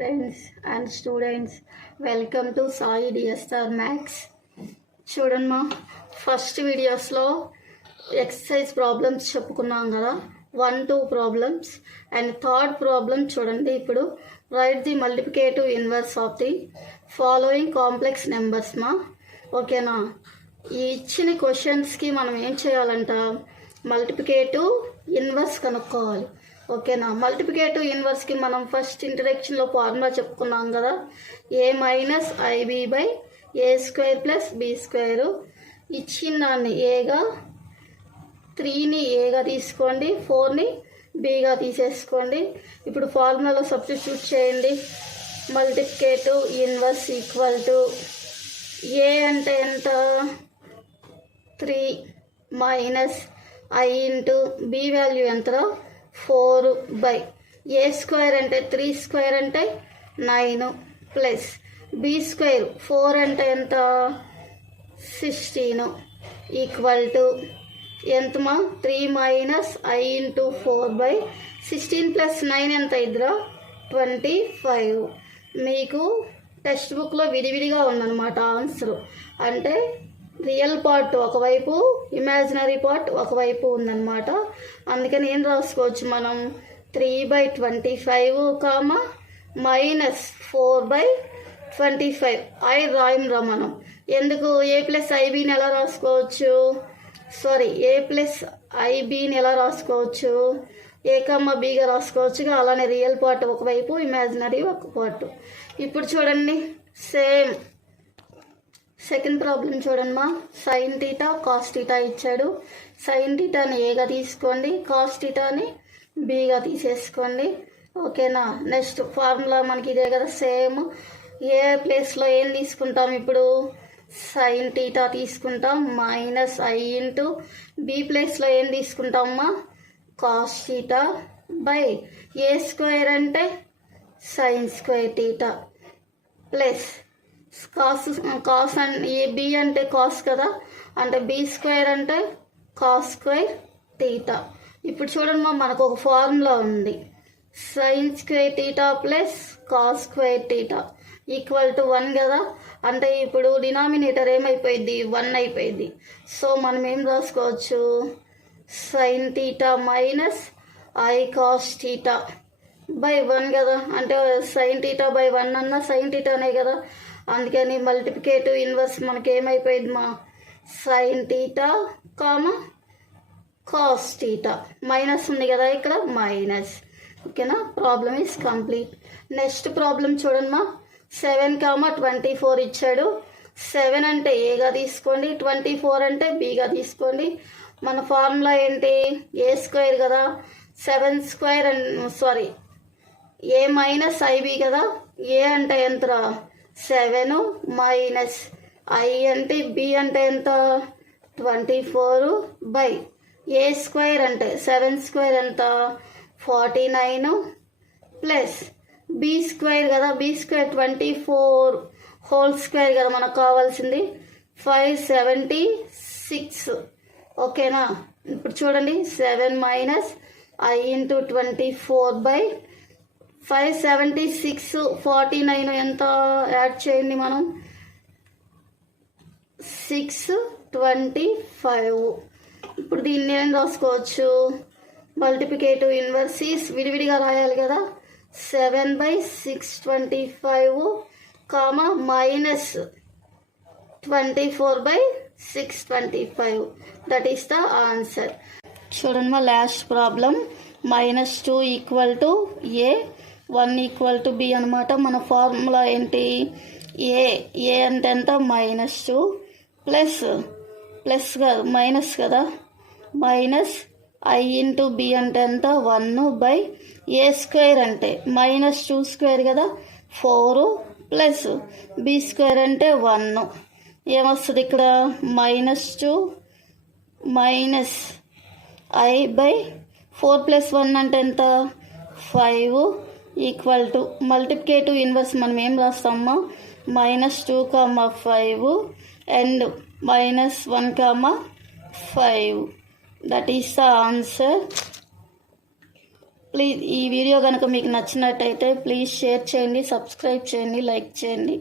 Friends and students, welcome to Sai DSR Max. చూడమ్మా, first వీడియోస్లో exercise problems చెప్పుకున్నాం కదా, 1-2 ప్రాబ్లమ్స్ అండ్ థర్డ్ ప్రాబ్లం చూడండి. ఇప్పుడు right the multiplicative inverse of the following complex numbers మా. ఓకేనా, ఈ ఇచ్చిన క్వశ్చన్స్కి మనం ఏం చేయాలంట, మల్టిప్లికేటివ్ ఇన్వర్స్ కనుక్కోవాలి. ఓకేనా, మల్టిప్లికేటివ్ ఇన్వర్స్కి మనం ఫస్ట్ ఇంట్రడక్షన్లో ఫార్ములా చెప్పుకున్నాం కదా, a minus i b by a square plus b square. ఇచ్చిన దాన్ని ఏగా, 3ని ఏగా తీసుకోండి, 4ని బిగా తీసేసుకోండి. ఇప్పుడు ఫార్ములాలో సబ్స్టిట్యూట్ చేయండి. Multiplicative inverse equal to a అంటే ఎంత, 3 minus i into b value ఎంత, 4 బై ఏ స్క్వేర్ అంటే 3 స్క్వేర్ అంటే 9 ప్లస్ బి స్క్వేర్ 4 అంటే ఎంత, 16 ఈక్వల్ టు ఎంతమా, 3 minus i into 4 by 16 plus 9 ఎంత ఇద్దరు 25. మీకు టెక్స్ట్ బుక్లో విడివిడిగా ఉందన్నమాట ఆన్సరు. అంటే రియల్ పార్ట్ ఒకవైపు, ఇమాజినరీ పార్ట్ ఒకవైపు ఉందన్నమాట. అందుకని ఏం రాసుకోవచ్చు మనం, 3/25 మైనస్ 4/25. ఐ రాయంరా మనం. ఎందుకు, ఏ ప్లస్ ఐబీని ఎలా రాసుకోవచ్చు, ఏ ప్లస్ ఐబీని ఎలా రాసుకోవచ్చు, ఏ బీగా రాసుకోవచ్చుగా. అలానే రియల్ పార్ట్ ఒకవైపు, ఇమాజినరీ ఒక పార్ట్. ఇప్పుడు చూడండి, సేమ్ సెకండ్ ప్రాబ్లం చూడండి. సైన్ టీటా కాస్ టీటా ఇచ్చాడు. సైన్ టీటాని ఏగా తీసుకోండి, కాస్ టీటాని బీగా తీసేసుకోండి. ఓకేనా, నెక్స్ట్ ఫార్ములా మనకి ఇదే కదా సేమ్. ఏ ప్లేస్లో ఏం తీసుకుంటాం ఇప్పుడు, సైన్ టీటా తీసుకుంటాం మైనస్ ఐ ఇంటూ బి ప్లేస్లో ఏం తీసుకుంటామమ్మా, cos theta by a square అంటే sine square theta plus cos a b అంటే కాస్ కదా, అంటే బి స్క్వేర్ అంటే కాస్ స్క్వేర్ టీటా. ఇప్పుడు చూడండి మనకు ఒక ఫార్ములా ఉంది, sine square theta plus cos square theta equal to 1 కదా. అంటే ఇప్పుడు డినామినేటర్ ఏమైపోయింది, 1 అయిపోయింది. సో మనం ఏం రాసుకోవచ్చు, sine theta minus I cos theta by 1 కదా. అంటే సైన్ టీటా బై 1 అన్న సైన్ టీటానే కదా. అందుకని మల్టిప్లికేటివ్ ఇన్వర్స్ మనకి ఏమైపోయింది మా, sine theta cos theta. Minus ఉంది కదా ఇక్కడ, మైనస్. ఓకేనా, problem is complete. Next problem చూడండి మా, 7, 24 ఇచ్చాడు. 7 అంటే ఏగా తీసుకోండి, 24 అంటే బీగా తీసుకోండి. మన ఫార్ములా ఏంటి, ఏ స్క్వేర్ కదా, 7 square and A minus IB కదా. ఏ అంటే ఎంతరా, 7 మైనస్ ఐ అంటే బి అంటే ఎంత, 24 బై ఏ స్క్వేర్ అంటే 7 స్క్వేర్ ఎంత, 49 ప్లస్ బి స్క్వేర్ కదా, బి స్క్వేర్ 24 హోల్ స్క్వేర్ కదా మనకు కావాల్సింది, 576. ఓకేనా, ఇప్పుడు చూడండి 7 మైనస్ ఐ ఇంటూ 24 బై 576, 49 ఎంత యాడ్ చేయండి మనం, 625. ఇప్పుడు దీన్ని ఏం రాసుకోవచ్చు, మల్టిప్లికేటివ్ ఇన్వర్సీస్ విడివిడిగా రాయాలి కదా. 7/625 minus 24/625. That is the answer. చూడండి మా last problem, -2 equal to A, 1 equal to be అనమాట. మన ఫార్ములా ఏంటి, ఏ అంటే ఎంత, -2 ప్లస్ కాదు మైనస్ కదా, మైనస్ ఐ ఇంటూ బి అంటే ఎంత, 1 బై ఏ స్క్వేర్ అంటే -2 స్క్వేర్ కదా, 4 ప్లస్ బి స్క్వేర్ అంటే 1. ఏమొస్తుంది ఇక్కడ, -2 మైనస్ ఐ బై 4 ప్లస్ 1 అంటే ఎంత, 5 ఈక్వల్ టు మల్టిప్లికేటివ్ ఇన్వర్స్ మనం ఏం రాస్తామా, -2, 5 and -1, 5. That is the answer. Please ఈ వీడియో కనుక మీకు నచ్చినట్టయితే ప్లీజ్ షేర్ చేయండి, సబ్స్క్రైబ్ చేయండి, లైక్ చేయండి.